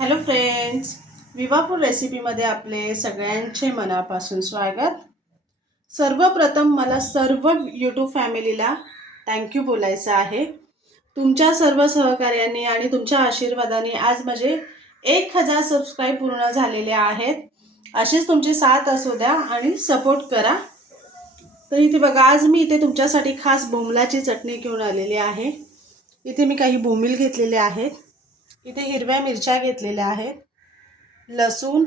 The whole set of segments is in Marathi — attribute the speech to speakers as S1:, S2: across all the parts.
S1: हॅलो फ्रेंड्स विवापूर रेसिपीमध्ये आपले सगळ्यांचे मनापासून स्वागत. सर्वप्रथम मला सर्व यूट्यूब फॅमिलीला थँक्यू बोलायचं आहे. तुमच्या सर्व सहकार्यांनी आणि तुमच्या आशीर्वादाने आज माझे एक हजार सबस्क्राईब पूर्ण झालेले आहेत. अशीच तुमची साथ असू द्या आणि सपोर्ट करा. तर इथे बघा आज मी इथे तुमच्यासाठी खास बोमलाची चटणी घेऊन आलेली आहे. इथे मी काही बोमिल घेतलेले आहेत. इथे हिरव्या मिरच्या घेतलेल्या आहेत. लसूण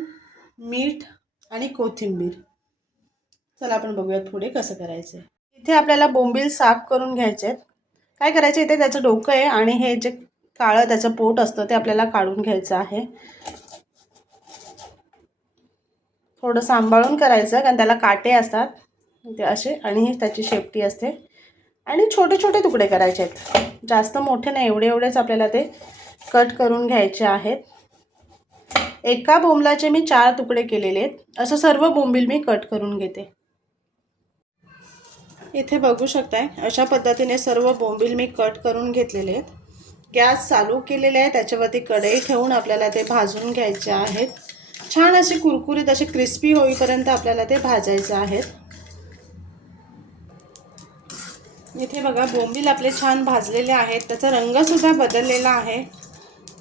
S1: मीठ आणि कोथिंबीर. चला आपण बघूयात पुढे कसं करायचं आहे इथे आपल्याला बोंबील साफ करून घ्यायचे आहेत. काय करायचं इथे त्याचं डोकं आहे आणि हे जे काळं त्याचं पोट असतं ते आपल्याला काढून घ्यायचं आहे. थोडं सांभाळून करायचं कारण त्याला काटे असतात. ते असे आणि त्याची शेपटी असते. आणि छोटे छोटे तुकडे करायचे आहेत. जास्त मोठे नाही एवढे एवढेच आपल्याला ते कट करून घ्यायचे आहेत. एका बोंबलाचे मी चार तुकडे केलेले आहेत. असं सर्व बोंबील मी कट करून घेते. इथे बघू शकताय अशा पद्धतीने सर्व बोंबील मी कट करून घेतलेले आहेत. गॅस चालू केलेले आहे त्याच्यावरती कढई ठेवून आपल्याला ते भाजून घ्यायचे आहेत. छान असे कुरकुरीत असे क्रिस्पी होईपर्यंत आपल्याला ते भाजायचे आहेत. इथे बघा बोंबील आपले छान भाजलेले आहेत. त्याचा रंगसुद्धा बदललेला आहे.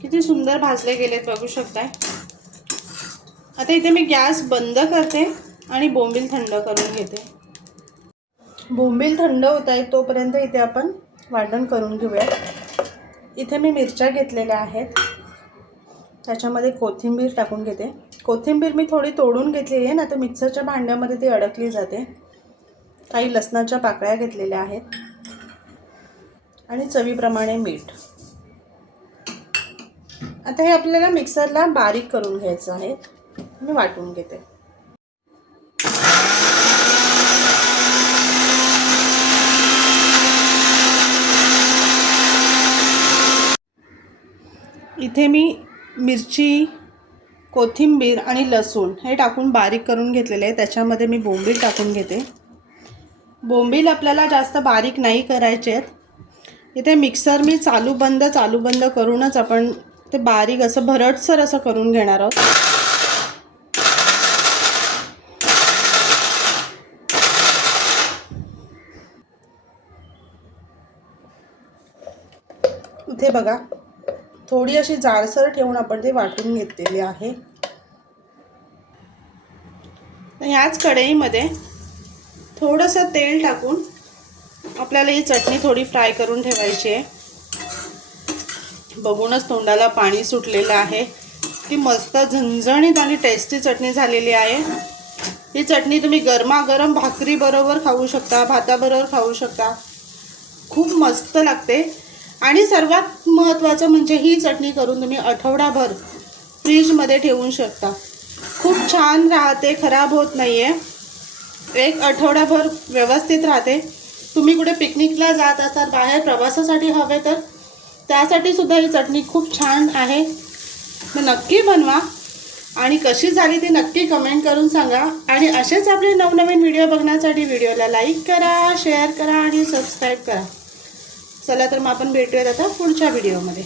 S1: किती सुंदर भाजले गेलेत बघू शकताय. आता इथे मी गॅस बंद करते आणि बोंबील थंड करून घेते. बोंबील थंड होत आहे तोपर्यंत इथे आपण वाटण करून घेऊया. इथे मी मिरच्या घेतलेल्या आहेत. त्याच्यामध्ये कोथिंबीर टाकून घेते. कोथिंबीर मी थोडी तोडून घेतलेली आहे ना तर मिक्सरच्या भांड्यामध्ये ती अडकली जाते. काही लसणाच्या पाकळ्या घेतलेल्या आहेत. आणि चवीप्रमाणे मीठ. आता हे आपल्याला मिक्सरला बारीक करून घ्यायचं आहे. मी वाटून घेते. इथे मी मिरची कोथिंबीर आणि लसूण हे टाकून बारीक करून घेतलेले आहे. त्याच्यामध्ये मी बोंबील टाकून घेते. बोंबील आपल्याला जास्त बारीक नाही करायचे आहेत. इथे मिक्सर मी चालू बंद चालू बंद करूनच आपण ते बारीक असं भरटसर असं करून घेणार आहोत. इथे बघा थोडी अशी जाडसर ठेवून आपण ते वाटून घेतलेली आहे. ह्याच कढईमध्ये थोडंसं तेल टाकून आपल्याला ही चटणी थोडी फ्राय करून ठेवायची आहे. बघूनच तोंडाला पाणी सुटलेलं आहे. ती मस्त झणझणीत आणि टेस्टी चटणी झालेली आहे. ही चटणी तुम्ही गरमागरम भाकरीबरोबर खाऊ शकता भाताबरोबर खाऊ शकता. खूप मस्त लागते. आणि सर्वात महत्त्वाचं म्हणजे ही चटणी करून तुम्ही आठवडाभर फ्रीजमध्ये ठेवू शकता. खूप छान राहते खराब होत नाही आहे एक आठवडाभर व्यवस्थित राहते. तुम्ही कुठे पिकनिकला जात असाल बाहेर प्रवासासाठी हवे तर त्यासाठी सुद्धा ही चटणी खूप छान आहे. मग नक्की बनवा. आणि कशी झाली ती नक्की कमेंट करून सांगा. आणि असेच आपले नवनवीन व्हिडिओ बघण्यासाठी व्हिडिओला लाईक करा शेअर करा आणि सबस्क्राईब करा. चला तर मग आपण भेटूयात आता पुढच्या व्हिडिओमध्ये